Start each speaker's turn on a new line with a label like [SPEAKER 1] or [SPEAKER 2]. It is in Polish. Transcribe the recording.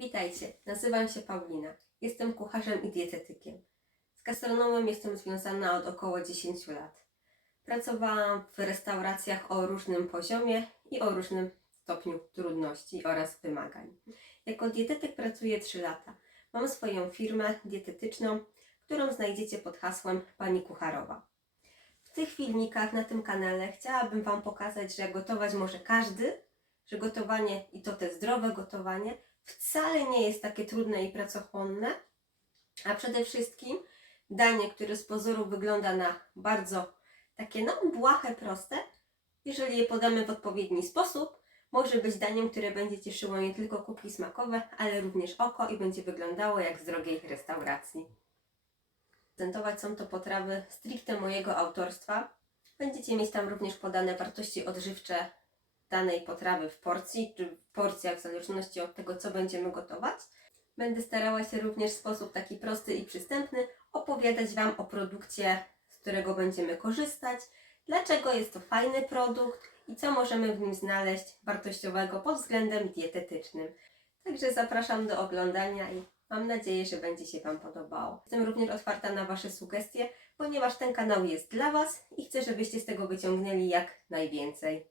[SPEAKER 1] Witajcie, nazywam się Paulina. Jestem kucharzem i dietetykiem. Z gastronomem jestem związana od około 10 lat. Pracowałam w restauracjach o różnym poziomie i o różnym stopniu trudności oraz wymagań. Jako dietetyk pracuję 3 lata. Mam swoją firmę dietetyczną, którą znajdziecie pod hasłem Pani Kucharowa. W tych filmikach na tym kanale chciałabym Wam pokazać, że gotować może każdy, że gotowanie i to te zdrowe gotowanie wcale nie jest takie trudne i pracochłonne, a przede wszystkim danie, które z pozoru wygląda na bardzo takie no błahe, proste, jeżeli je podamy w odpowiedni sposób, może być daniem, które będzie cieszyło nie tylko kubki smakowe, ale również oko i będzie wyglądało jak z drogiej restauracji. Prezentować są to potrawy stricte mojego autorstwa. Będziecie mieć tam również podane wartości odżywcze danej potrawy w porcji, czy w porcjach w zależności od tego, co będziemy gotować. Będę starała się również w sposób taki prosty i przystępny opowiadać Wam o produkcie, z którego będziemy korzystać, dlaczego jest to fajny produkt i co możemy w nim znaleźć wartościowego pod względem dietetycznym. Także zapraszam do oglądania i mam nadzieję, że będzie się Wam podobało. Jestem również otwarta na Wasze sugestie, ponieważ ten kanał jest dla Was i chcę, żebyście z tego wyciągnęli jak najwięcej.